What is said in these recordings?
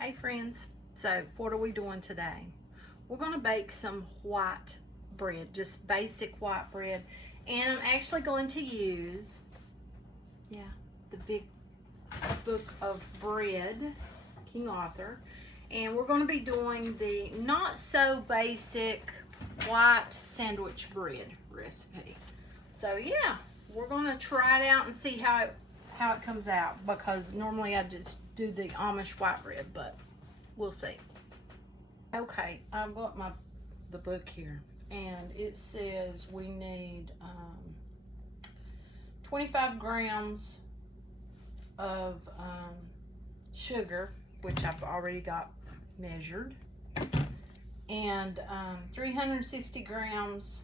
Hey friends, so what are we doing today? We're going to bake some white bread, just basic white bread. And I'm actually going to use, the Big Book of Bread, King Arthur. And we're going to be doing the not so basic white sandwich bread recipe. So yeah, we're going to try it out and see how it comes out, because normally I just do the Amish white bread, but we'll see. Okay, I've got the book here, and it says we need 25 grams of sugar, which I've already got measured, and 360 grams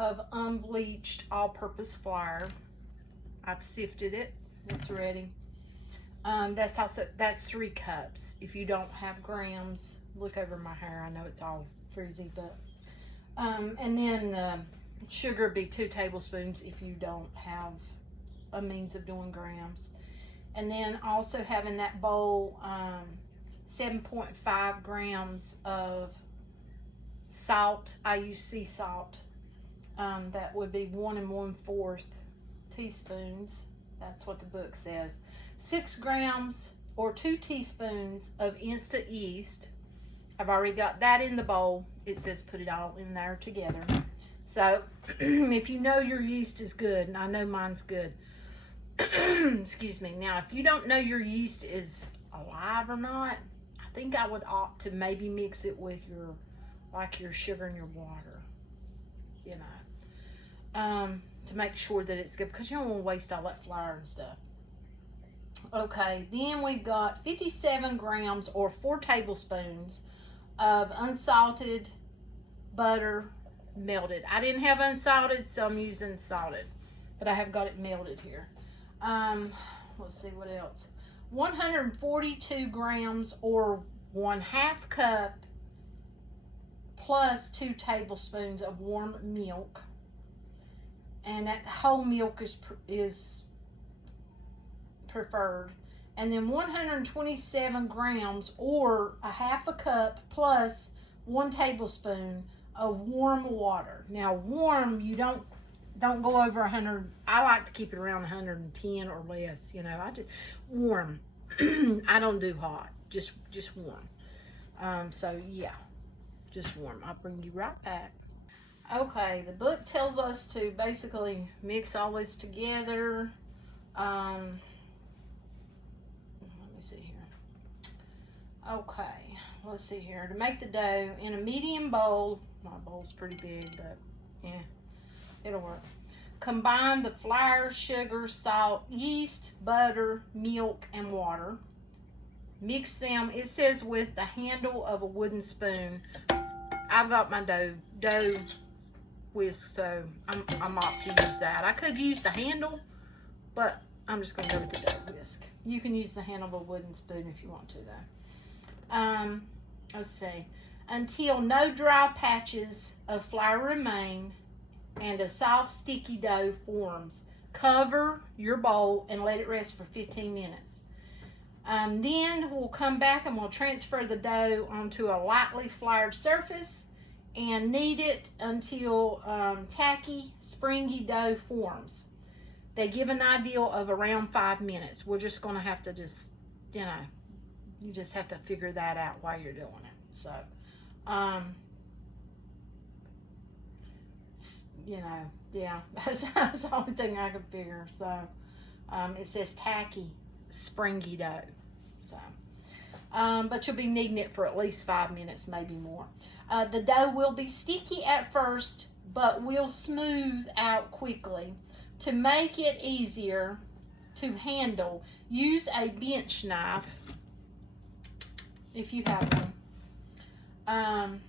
of unbleached all-purpose flour. I've sifted it, it's ready. That's 3 cups. If you don't have grams, look over my hair. I know it's all frizzy, but and then sugar would be 2 tablespoons if you don't have a means of doing grams. And then also have in that bowl 7.5 grams of salt. I use sea salt. That would be 1 1/4 teaspoons. That's what the book says. 6 grams or 2 teaspoons of instant yeast. I've already got that in the bowl. It says put it all in there together. So if you know your yeast is good, and I know mine's good, excuse me. Now, if you don't know your yeast is alive or not, I think I would opt to maybe mix it with your sugar and your water, to make sure that it's good, because you don't want to waste all that flour and stuff. Okay, then we've got 57 grams or 4 tablespoons of unsalted butter melted. I didn't have unsalted, so I'm using salted, but I have got it melted here. Let's see what else. 142 grams or 1/2 cup plus 2 tablespoons of warm milk. And that whole milk is preferred. And then 127 grams or 1/2 cup plus 1 tablespoon of warm water. Now warm, you don't go over 100. I like to keep it around 110 or less. I just warm. I don't do hot. Just warm. So yeah, just warm. I'll bring you right back. Okay, the book tells us to basically mix all this together. Let me see here. Okay, let's see here. To make the dough in a medium bowl, my bowl's pretty big, but yeah, it'll work. Combine the flour, sugar, salt, yeast, butter, milk, and water. Mix them, it says, with the handle of a wooden spoon. I've got my dough whisk, so I'm opt to use that. I could use the handle, but I'm just going to go with the dough whisk. You can use the handle of a wooden spoon if you want to, though. Let's see. Until no dry patches of flour remain and a soft, sticky dough forms. Cover your bowl and let it rest for 15 minutes. Then we'll come back and we'll transfer the dough onto a lightly floured surface and knead it until tacky, springy dough forms. They give an ideal of around 5 minutes. We're just going to have to you just have to figure that out while you're doing it. So, yeah, that's the only thing I could figure. So, it says tacky, springy dough. So, but you'll be kneading it for at least 5 minutes, maybe more. The dough will be sticky at first, but will smooth out quickly. To make it easier to handle, use a bench knife, if you have one,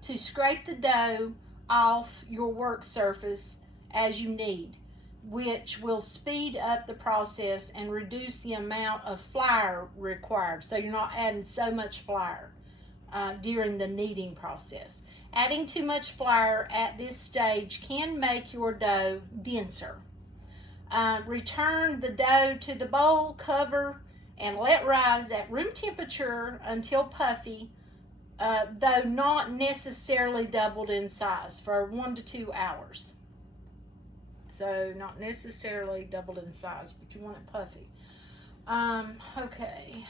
to scrape the dough off your work surface as you knead, which will speed up the process and reduce the amount of flour required, so you're not adding so much flour during the kneading process. Adding too much flour at this stage can make your dough denser. Return the dough to the bowl, cover, and let rise at room temperature until puffy, though not necessarily doubled in size, for 1 to 2 hours. So not necessarily doubled in size, but you want it puffy. Okay.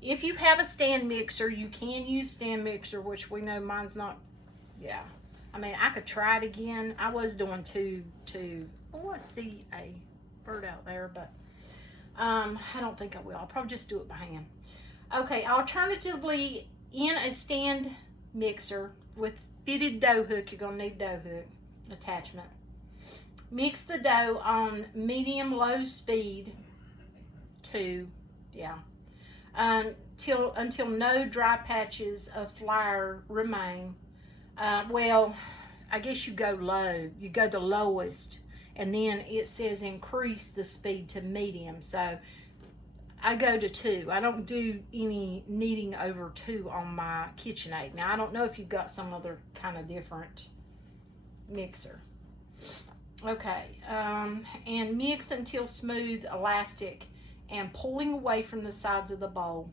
If you have a stand mixer, you can use stand mixer, which we know mine's not. Yeah. I mean, I could try it again. I was doing two. Oh, I see a bird out there, but I don't think I will. I'll probably just do it by hand. Okay, alternatively, in a stand mixer with fitted dough hook, you're going to need dough hook attachment. Mix the dough on medium-low speed until no dry patches of flour remain. Well, I guess you go low. You go the lowest, and then it says increase the speed to medium. So I go to 2. I don't do any kneading over 2 on my KitchenAid. Now, I don't know if you've got some other kind of different mixer. Okay, and mix until smooth, elastic, and pulling away from the sides of the bowl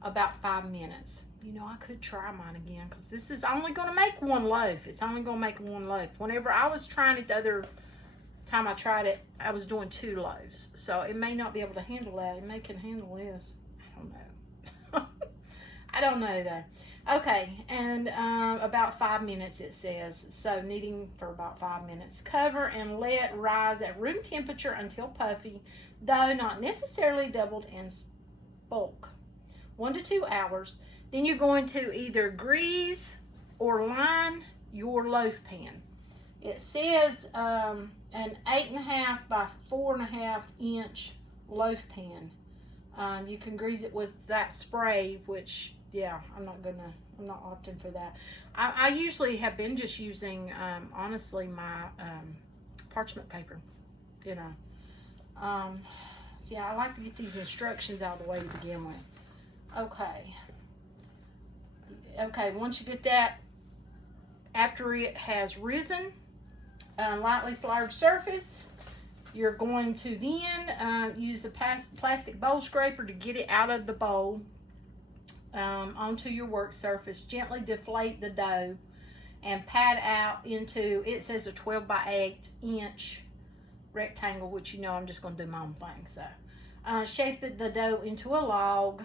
about 5 minutes. You know, I could try mine again because this is only going to make 1 loaf. It's only going to make 1 loaf. Whenever I was trying it the other time I tried it, I was doing 2 loaves. So it may not be able to handle that. It may can handle this. I don't know. I don't know though. Okay, and about 5 minutes it says. So kneading for about 5 minutes. Cover and let rise at room temperature until puffy, though not necessarily doubled in bulk. 1 to 2 hours. Then you're going to either grease or line your loaf pan. It says an 8.5 by 4.5 inch loaf pan. You can grease it with that spray, which, yeah, I'm not opting for that. I usually have been just using, honestly, my parchment paper, you know. So yeah, I like to get these instructions out of the way to begin with. Okay, once you get that, after it has risen, lightly floured surface, you're going to then use a plastic bowl scraper to get it out of the bowl onto your work surface. Gently deflate the dough and pat out into, it says a 12 by 8 inch rectangle, which you know I'm just going to do my own thing. So shape the dough into a log,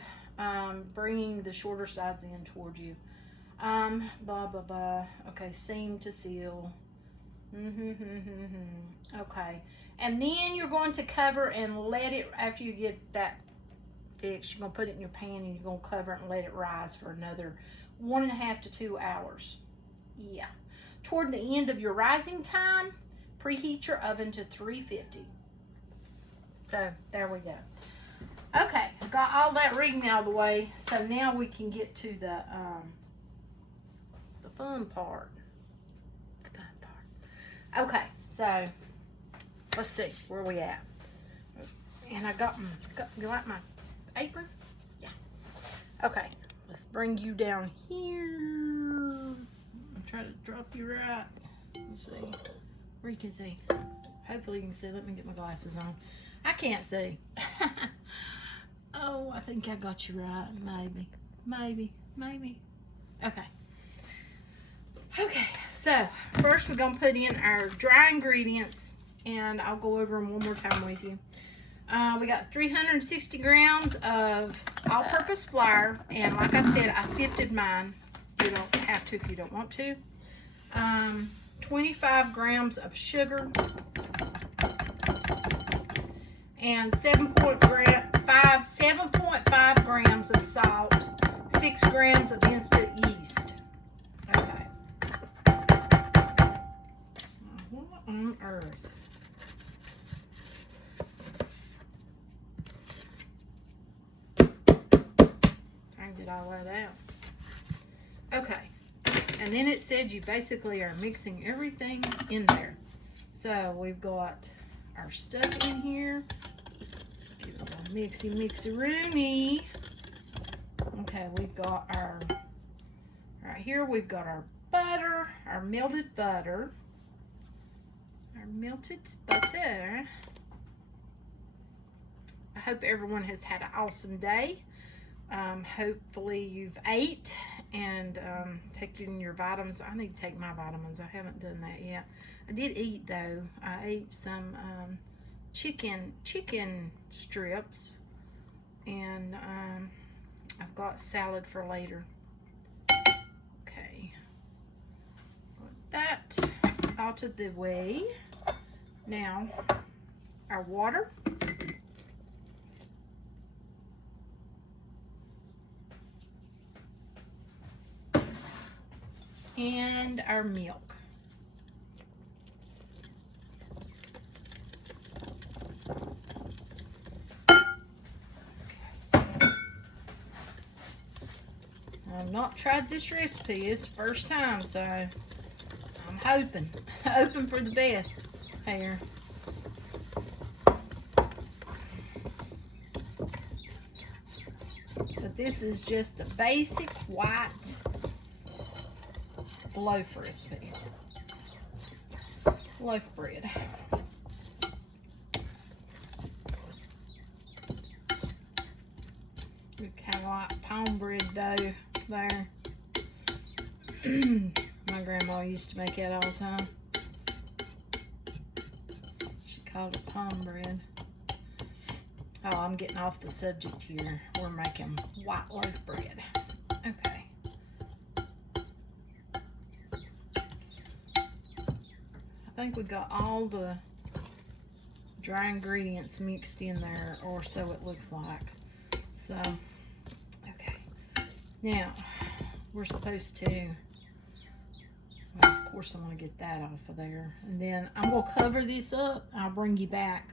bringing the shorter sides in toward you. Blah, blah, blah. Okay, seam to seal. Okay, and then you're going to cover and let it, after you get that fixed, you're going to put it in your pan and you're going to cover it and let it rise for another 1.5 to 2 hours. Yeah. Toward the end of your rising time, preheat your oven to 350. So, there we go. Okay, got all that reading out of the way, so now we can get to the fun part. Okay, so let's see where we at. And I got you like my apron? Yeah. Okay, let's bring you down here. I'm trying to drop you right. Let's see where you can see. Hopefully you can see. Let me get my glasses on. I can't see. Oh, I think I got you right. Maybe. Okay. Okay, so first we're going to put in our dry ingredients, and I'll go over them one more time with you. We got 360 grams of all-purpose flour, and like I said, I sifted mine. You don't have to if you don't want to. 25 grams of sugar, and 7.5 grams of salt, 6 grams of instant yeast. Okay. What on earth? Trying to get all that out. Okay. And then it said you basically are mixing everything in there. So we've got our stuff in here. Give it a little mixy-rooney. Okay, we've got our, right here we've got our butter, our melted butter. I hope everyone has had an awesome day. Hopefully you've ate and taken your vitamins. I need to take my vitamins. I haven't done that yet. I did eat though. I ate some chicken strips, and I've got salad for later. Okay, put that out of the way. Now our water. And our milk. I've not tried this recipe. It's the first time, so I'm hoping for the best here. But this is just the basic white loaf recipe. Loaf bread. Kind of like palm bread dough there. My grandma used to make that all the time. She called it palm bread. Oh, I'm getting off the subject here. We're making white loaf bread. Okay. I think we got all the dry ingredients mixed in there, or so it looks like. So, okay. Now, we're supposed to, well, of course I'm going to get that off of there. And then I'm going to cover this up. I'll bring you back.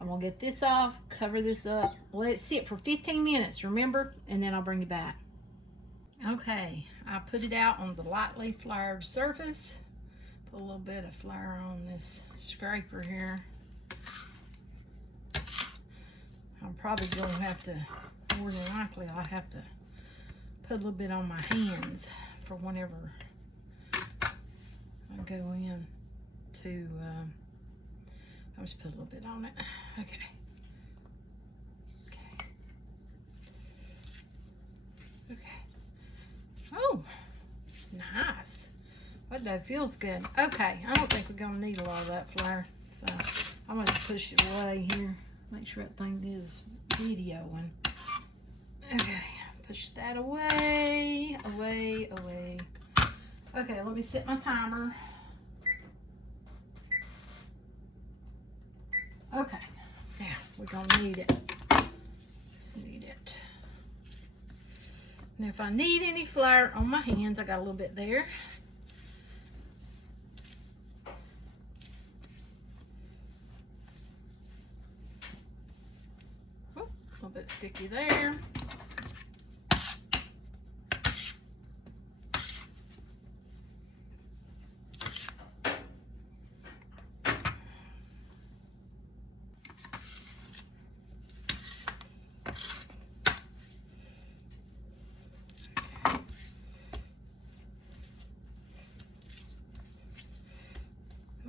I'm going to get this off, cover this up, let it sit for 15 minutes, remember? And then I'll bring you back. Okay, I put it out on the lightly floured surface. Put a little bit of flour on this scraper here. I'm probably going to have to, more than likely, I'll have to put a little bit on my hands for whenever I go in to, I'll just put a little bit on it. Okay. Okay. Oh, nice. That dough feels good. Okay, I don't think we're gonna need a lot of that flour, so I'm gonna push it away here. Make sure that thing is videoing. Okay, push that away, away, away. Okay, let me set my timer. Okay, now we're gonna need it. Just need it. And if I need any flour on my hands, I got a little bit there. Oh, a little bit sticky there.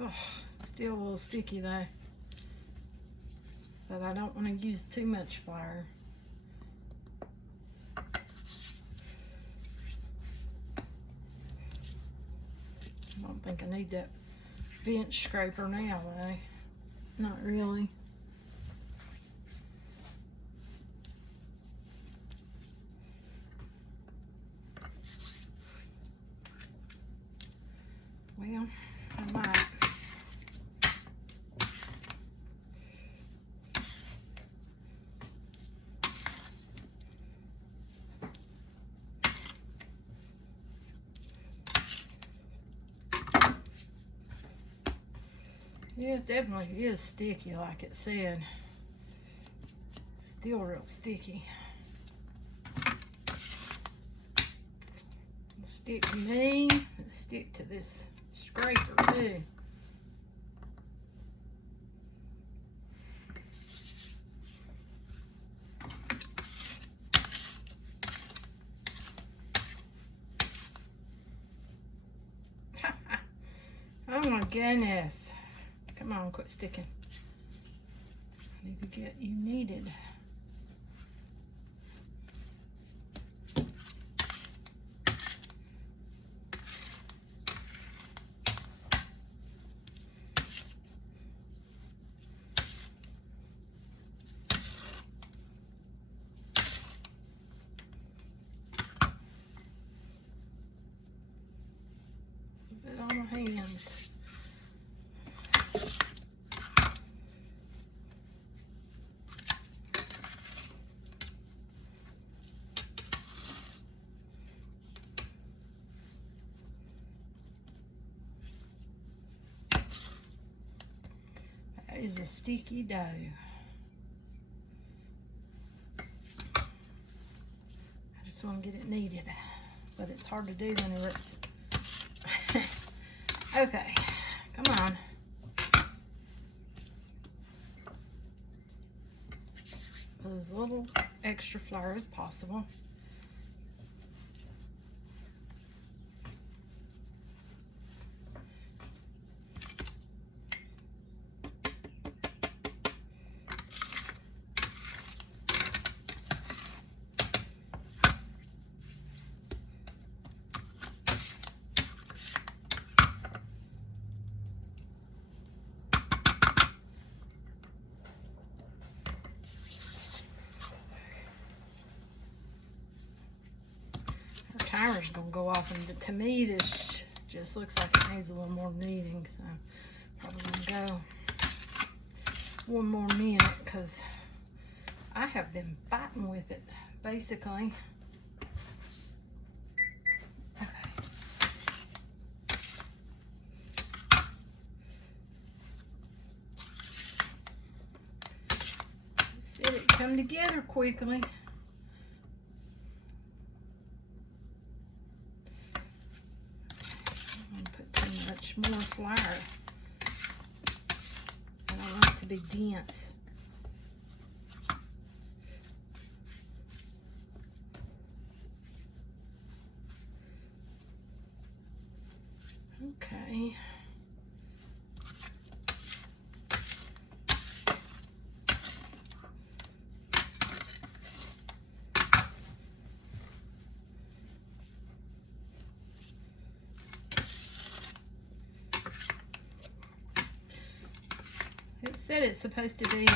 Oh, still a little sticky though, but I don't want to use too much flour. I don't think I need that bench scraper now though. Not really. Well, I might. Yeah, it definitely is sticky, like it said. Still real sticky. It'll stick to me, and stick to this scraper too. Oh my goodness. Come on, quit sticking. need to get you kneaded. Put it on my hands. That is a sticky dough. I just want to get it kneaded, but it's hard to do whenever it's okay, come on. Put as little extra flour as possible. Timer's gonna go off, and to me this just looks like it needs a little more kneading, so probably gonna go one more minute because I have been fighting with it basically. Okay. See it come together quickly. More flour. I don't want it to be dense. Okay. It said it's supposed to be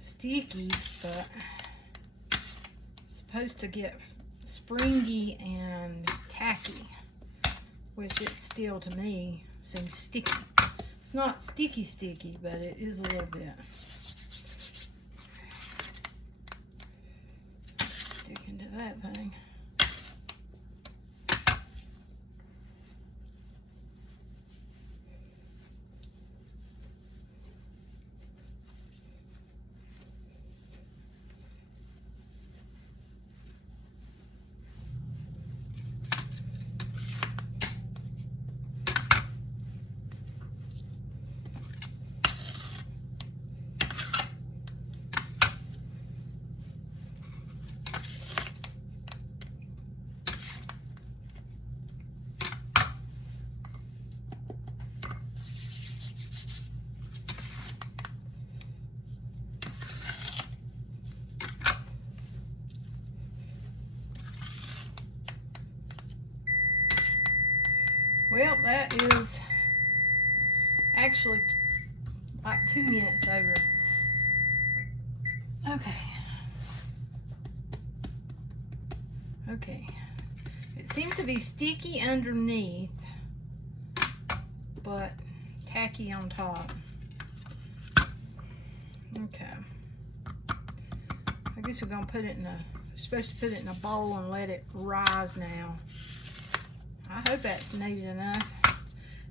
sticky, but it's supposed to get springy and tacky, which it still, to me, seems sticky. It's not sticky, but it is a little bit. Stick into that thing. Well, that is actually like 2 minutes over. Okay. It seems to be sticky underneath, but tacky on top. Okay. I guess we're gonna put it in a, we're supposed to put it in a bowl and let it rise now. I hope that's kneaded enough.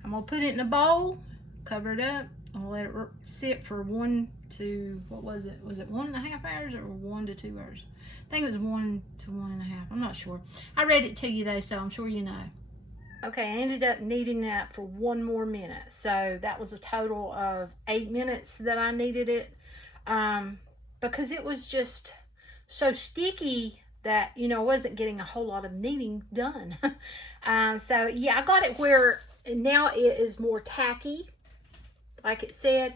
I'm gonna put it in a bowl, cover it up, and let it sit for 1 to, what was it? Was it 1.5 hours or 1 to 2 hours? I think it was 1 to 1.5. I'm not sure. I read it to you though, so I'm sure you know. Okay, I ended up kneading that for 1 more minute. So that was a total of 8 minutes that I kneaded it. Because it was just so sticky that, you know, I wasn't getting a whole lot of kneading done. So yeah, I got it where now it is more tacky, like it said.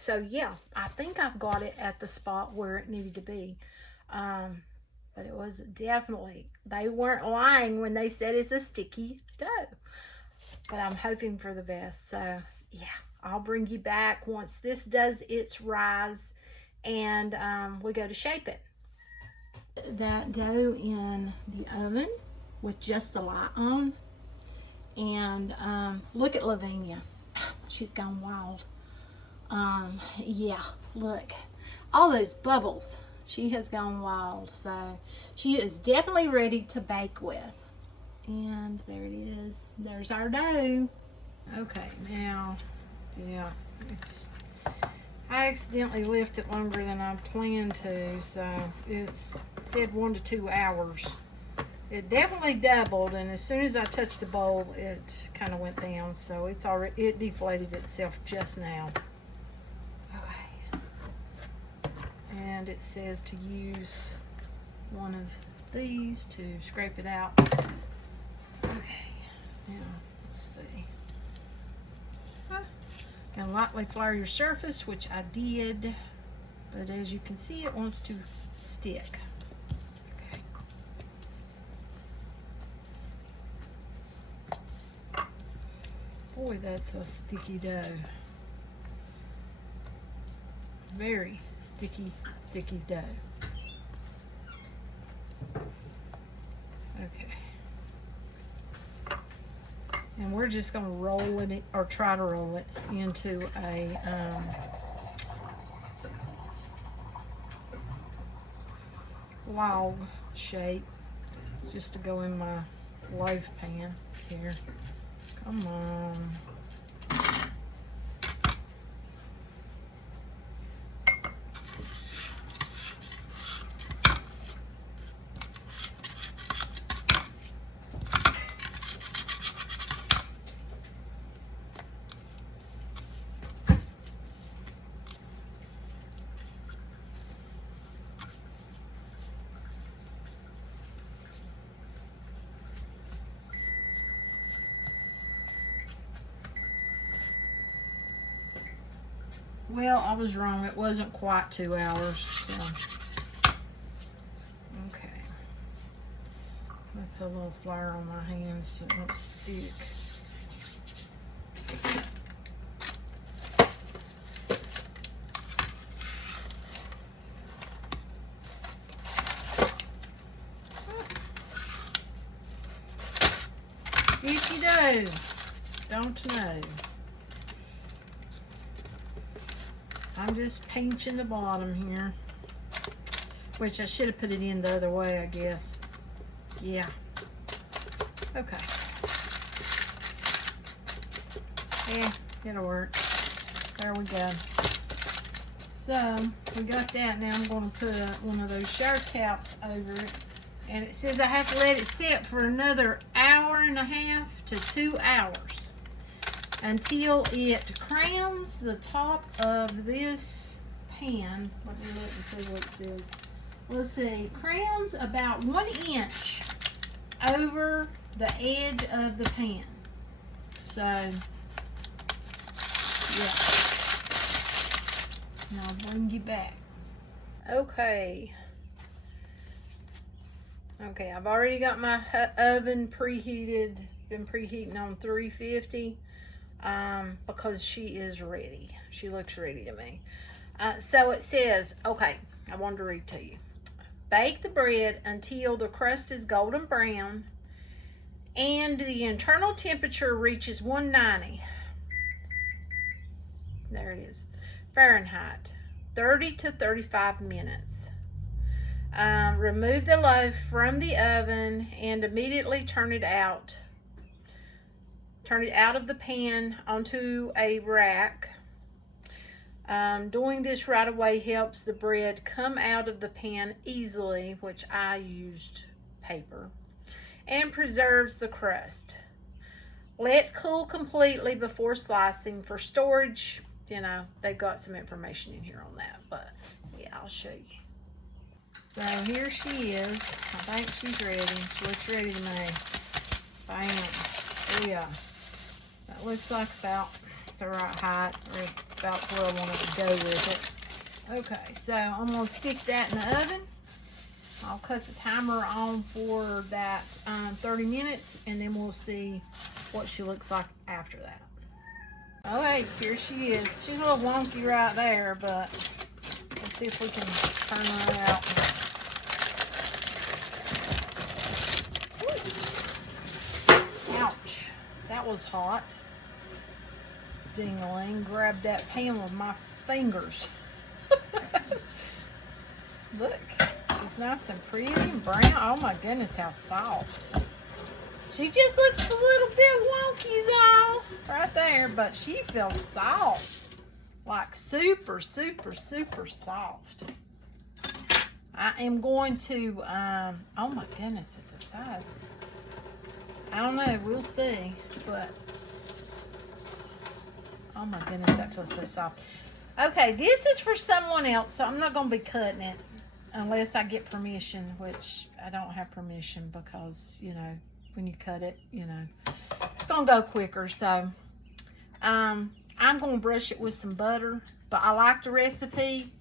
So yeah, I think I've got it at the spot where it needed to be. But it was definitely, they weren't lying when they said it's a sticky dough. But I'm hoping for the best. So yeah, I'll bring you back once this does its rise and we go to shape it. That dough in the oven with just the light on. And look at Lavinia. She's gone wild. Yeah, look. All those bubbles. She has gone wild. So she is definitely ready to bake with. And there it is. There's our dough. Okay, now, yeah, I accidentally left it longer than I planned to, so it said 1 to 2 hours. It definitely doubled, and as soon as I touched the bowl, it kind of went down, so it deflated itself just now. Okay. And it says to use one of these to scrape it out. Okay, now let's see. Gonna lightly flour your surface, which I did, but as you can see, it wants to stick. Okay. Boy, that's a sticky dough. Very sticky dough. Okay. And we're just going to roll it, or try to roll it into a log shape, just to go in my loaf pan here. Come on. Well, I was wrong. It wasn't quite 2 hours. So. Okay. I'm going to put a little flour on my hands so it won't stick. Sticky dough. Don't know. I'm just pinching the bottom here, which I should have put it in the other way, I guess. Yeah. Okay. Yeah, it'll work. There we go. So, we got that. Now I'm going to put one of those shower caps over it. And it says I have to let it sit for another 1.5 to 2 hours. Until it crowns the top of this pan. Let me look and see what it says. Let's see, crowns about 1 inch over the edge of the pan. So, yeah. Now I'll bring you back. Okay. Okay, I've already got my oven preheated. Been preheating on 350. Because she is ready. She looks ready to me. So it says, okay, I wanted to read to you. Bake the bread until the crust is golden brown and the internal temperature reaches 190. There it is. Fahrenheit. 30 to 35 minutes. Remove the loaf from the oven and immediately turn it out. Turn it out of the pan onto a rack. Doing this right away helps the bread come out of the pan easily, which I used paper, and preserves the crust. Let cool completely before slicing. For storage, you know, they've got some information in here on that, but yeah, I'll show you. So here she is. I think she's ready. She looks ready to me. Bam. Oh yeah. That looks like about the right height, or it's about where I want it to go with it. Okay, so I'm gonna stick that in the oven. I'll cut the timer on for that 30 minutes, and then we'll see what she looks like after that. Okay, here she is. She's a little wonky right there, but let's see if we can turn her out. Ouch, that was hot. Ding-a-ling, grabbed that pan with my fingers. Look, she's nice and pretty and brown. Oh my goodness, how soft. She just looks a little bit wonky, y'all, right there, but she feels soft. Like super, super, super soft. I am going to, oh my goodness, at the sides. I don't know, we'll see, but, oh my goodness, that feels so soft. Okay, this is for someone else, so I'm not going to be cutting it unless I get permission, which I don't have permission because, you know, when you cut it, you know, it's going to go quicker. So, I'm going to brush it with some butter, but I like the recipe.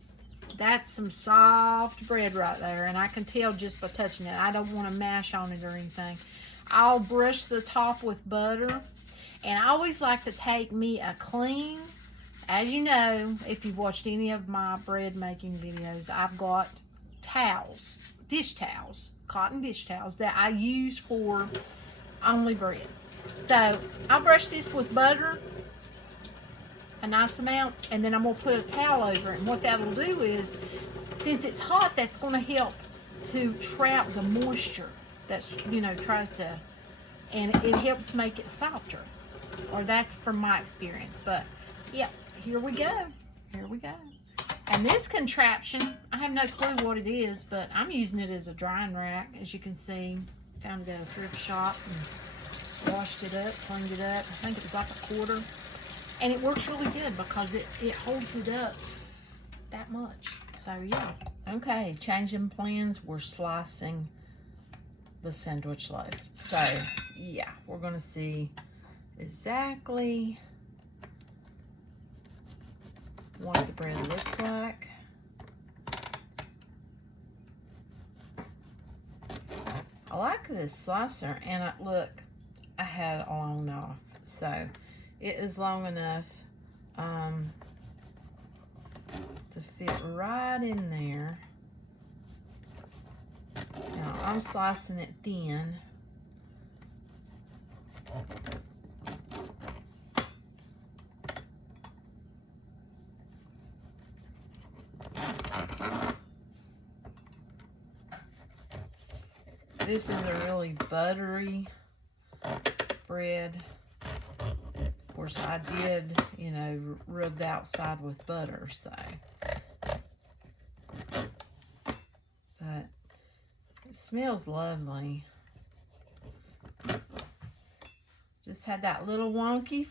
That's some soft bread right there, and I can tell just by touching it. I don't want to mash on it or anything. I'll brush the top with butter, and I always like to take me a clean, as you know, if you've watched any of my bread making videos, I've got towels, dish towels, cotton dish towels that I use for only bread. So I'll brush this with butter, a nice amount, and then I'm going to put a towel over it. And what that'll do is, since it's hot, that's going to help to trap the moisture that's, you know, tries to, and it helps make it softer. Or that's from my experience. But yeah, here we go. Here we go. And this contraption, I have no clue what it is, but I'm using it as a drying rack. As you can see, found it at a thrift shop and washed it up, cleaned it up. I think it was like a quarter. And it works really good because it holds it up that much. So yeah. Okay, changing plans. We're slicing the sandwich loaf. So yeah, we're gonna see exactly what the bread looks like. I like this slicer, and look, I had it a long knife, so it is long enough to fit right in there. Now I'm slicing it thin. This is a really buttery bread. Of course, I did, you know, rub the outside with butter, so. But it smells lovely. Just had that little wonky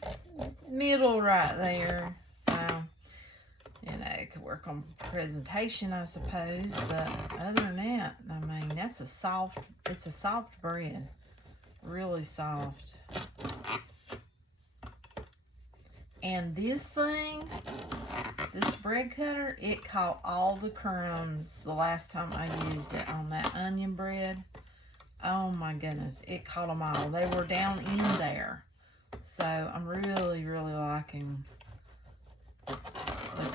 middle right there. So, you know, it could work on presentation, I suppose. But other than that, I mean, that's it's a soft bread. Really soft. And this thing, this bread cutter, it caught all the crumbs the last time I used it on that onion bread. Oh my goodness, it caught them all. They were down in there. So I'm really, really liking the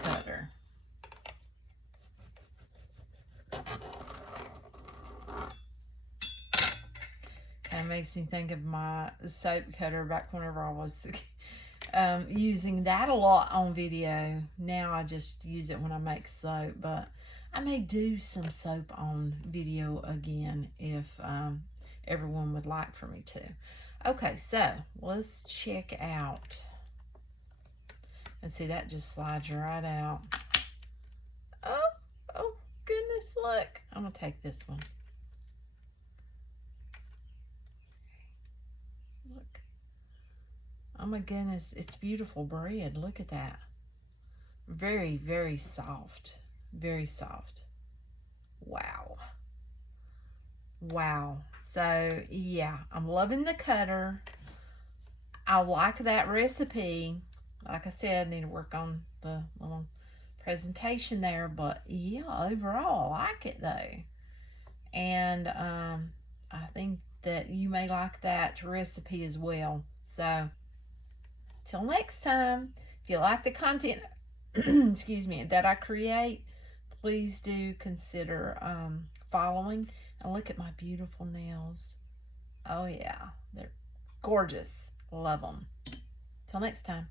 cutter. Kind of makes me think of my soap cutter back whenever I was using that a lot on video. Now I just use it when I make soap, but I may do some soap on video again if everyone would like for me to. Okay, so let's check out. And see, that just slides right out. Oh goodness, look. I'm gonna take this one. Look. Oh my goodness, it's beautiful bread. Look at that. Very, very soft. Very soft. Wow. Wow. So, yeah, I'm loving the cutter. I like that recipe. like I said, I need to work on the little presentation there, but yeah, overall I like it though. And I think that you may like that recipe as well. So till next time, if you like the content excuse me, that I create, please do consider following. And look at my beautiful nails. Oh yeah, they're gorgeous. Love them. Till next time.